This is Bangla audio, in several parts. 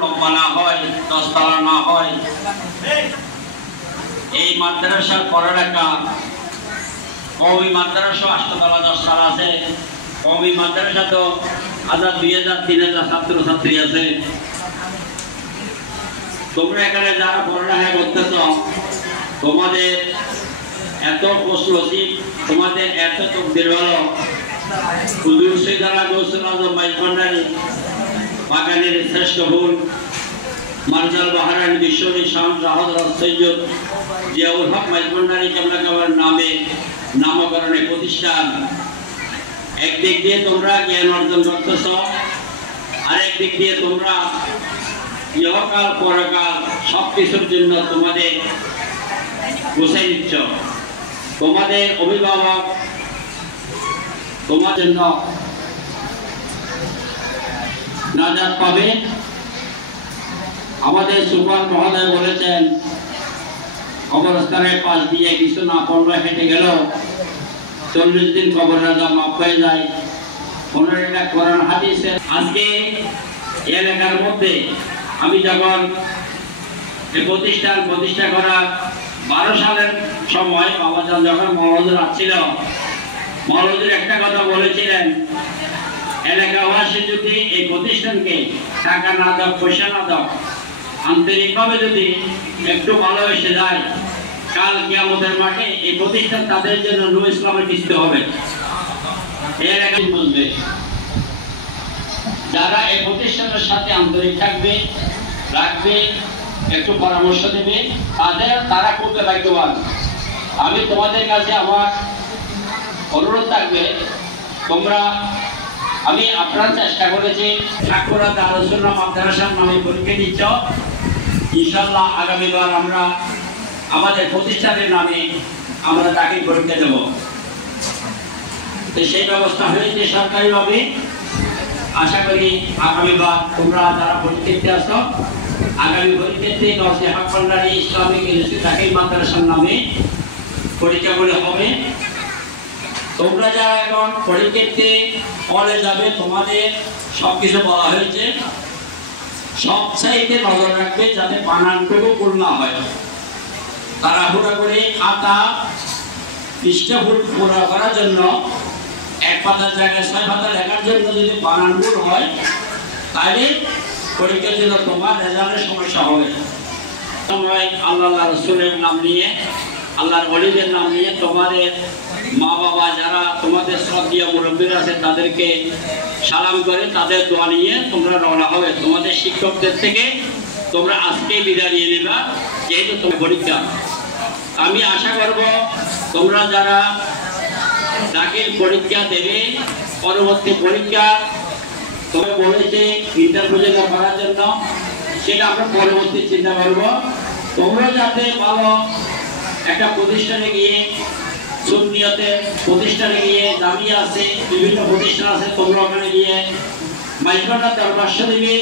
লম্বা না হয়, 10 তলা না হয়। এই মাদ্রাসার পড়ালেখা কওমি মাদ্রাসা 8 তলা 10 তলা আছে। কওমি মাদ্রাসা তো 1000 2000 3000 ছাত্র ছাত্রী আছে। তোমরা এখানে যারা পড়ালেখা করতেছ, তোমাদের এত প্রশ্নসিক, তোমাদের এত তকদির হলো হুজুর সৈয়দনা গৌসুল আজম মাইজভান্ডারী বাগানের শ্রেষ্ঠ ফুল মার্জাল বাহারানি বিশ্বনী শাহ হযরত সৈয়দ জিয়াউল হক মাইজভান্ডারী কেবলাকাবার নামে নামকরণে প্রতিষ্ঠান। একদিক দিয়ে তোমরা জ্ঞান অর্জন করতেছ, আরেক দিক দিয়ে তোমরা ইহকাল পরকাল সবকিছুর জন্য তোমাদের গুছাই নিচ্ছ। তোমাদের অভিভাবক তোমার জন্য নাজাত পাবে। আমাদের সুপার মহোদয় বলেছেন, কবরস্থানের পাশ দিয়ে কিছু না পড়লে হেঁটে গেল 40 দিন কবর রাজা মাফ হয়ে যায়। 15টা কোরআন হাদিসের আজকে এলাকার মধ্যে আমি যখন এই প্রতিষ্ঠা করা 12 সালের সময় বাবাজান যখন মৌলুদের আসছিল, মৌলুদের একটা কথা বলেছিলেন, এলাকাবাসী যদি এই প্রতিষ্ঠানকে টাকা না দাও, পয়সা না দাও, আন্তরিকভাবে যদি একটু ভালোবেসে যায়, কাল কিয়ামতের মাঠে এই প্রতিষ্ঠান তাদের জন্য নূর ইসলামের কিস্তি হবে। এর আগে বুঝবে যারা এই প্রতিষ্ঠানের সাথে আন্তরিক থাকবে, রাখবে, একটু পরামর্শ দেবে, তারা খুবই ভাগ্যবান। আমি তোমাদের কাছে আমার অনুরোধ থাকবে, আমি আপনার চেষ্টা করেছি ঠাকুরা দারুসুন্নাহ মাদ্রাসার নামে পরীক্ষা দিচ্ছ। ইনশাআল্লাহ আগামীবার আমরা আমাদের প্রতিষ্ঠানের নামে আমরা দাখিল পরীক্ষা দেব। তো সেই ব্যবস্থা হয়েছে সরকারিভাবে। আশা করি আগামীবার তোমরা যারা পরীক্ষার্থী আসো, আগামী পরীক্ষার্থী গৌসে হক ভান্ডারী ইসলামিক ইউনিভার্সিটি দাখিল মাদ্রাসার নামে পরীক্ষাগুলো হবে। তোমরা যারা এখন পরীক্ষার্থী হলে যাবে, তোমাদের সবকিছু বলা হয়েছে, সব সাইডে নজর রাখবে যাতে বানানটুকু ভুল না হয়। তাড়াহুড়া করে খাতা পৃষ্ঠা পুরো করার জন্য 1 পাতার জায়গায় 6 পাতা লেখার জন্য যদি বানান ভুল হয়, তাহলে পরীক্ষার জন্য তোমার রেজাল্টের সমস্যা হবে। সময় আল্লাহ রাসূলের নাম নিয়ে, আল্লাহর ওলিদের নাম নিয়ে, তোমাদের মা বাবা যারা তোমাদের শ্রদ্ধেয় মুরব্বীরা আছে তাদেরকে সালাম করে তাদের দোয়া নিয়ে তোমরা রওনা হবে। তোমাদের শিক্ষকদের থেকে তোমরা আজকে বিদায় নিয়ে নেবা, যেহেতু তোমার পরীক্ষা। আমি আশা করব তোমরা যারা দাখিল পরীক্ষা দেবে, পরবর্তী পরীক্ষা তোমরা বলেছে ইন্টারভিউ করার জন্য, সেটা আমরা পরবর্তী চিন্তা করব। তোমরা যাতে ভালো একটা প্রতিষ্ঠানে গিয়ে, সুন্নিয়তে প্রতিষ্ঠানে গিয়ে, জামিয়া আছে, বিভিন্ন প্রতিষ্ঠান আছে, তোমরা ওখানে গিয়ে মাইজভান্ডার দরবার শরীফে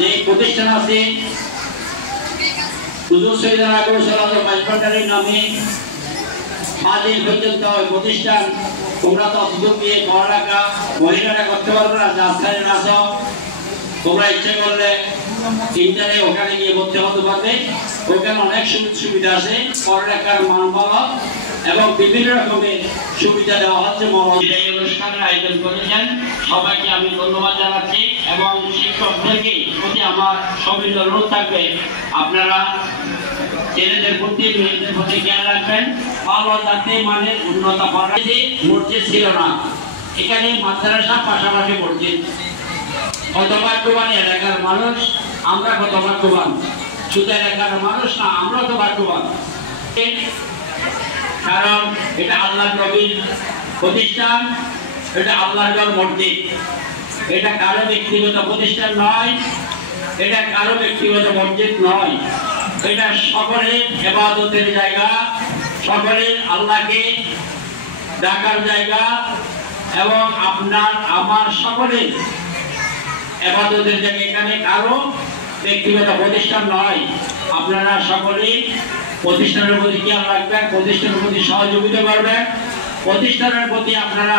যে প্রতিষ্ঠান আছে হুজুর সৈয়দনা গৌসুল আজম মাইজভান্ডারীর নামে ফাজিল পর্যন্ত ওই প্রতিষ্ঠান, তোমরা তো অতদূর গিয়ে পড়ালেখা মহিলারা করতে পারবে না, রাস্তায় আসো, তোমরা ইচ্ছে করলে ইন্টারে ওখানে গিয়ে ভর্তি হতে পারবে। ওখানে অনেক সুবিধা আছে, পড়ালেখার মান ভালো এবং বিভিন্ন রকমের সুবিধা দেওয়া হচ্ছে। এই অনুষ্ঠানের আয়োজন করেছেন, সবাইকে আমি ধন্যবাদ জানাচ্ছি এবং শিক্ষকদেরকে প্রতি আমার সবিনয় অনুরোধ থাকবে, আপনারা ছেলেদের প্রতি মেয়েদের প্রতি খেয়াল রাখবেন। ভালো যাতে মানে উন্নত পড়াশোনা। মসজিদ ছিল না এখানে, মাদ্রাসা পাশাপাশি মসজিদ। কত ভাগ্যবান এলাকার মানুষ, আমরা কত ভাগ্যবান, শুধু এলাকার মানুষ না, আমরা তো ভাগ্যবান। কারণ এটা আল্লাহর নবীর প্রতিষ্ঠান, এটা আল্লাহর মসজিদ, এটা কারো ব্যক্তিগত প্রতিষ্ঠান নয়, এটা কারো ব্যক্তিগত মসজিদ নয়, এটা সকলের ইবাদতের জায়গা, সকলের আল্লাহকে ডাকার জায়গা এবং আপনার আমার সকলের ইবাদতের জায়গা। এখানে কারো ব্যক্তিগত প্রতিষ্ঠান নয়। আপনারা সকলেই প্রতিষ্ঠানের প্রতি খেয়াল রাখবেন, প্রতিষ্ঠানের প্রতি সহযোগিতা করবেন, প্রতিষ্ঠানের প্রতি আপনারা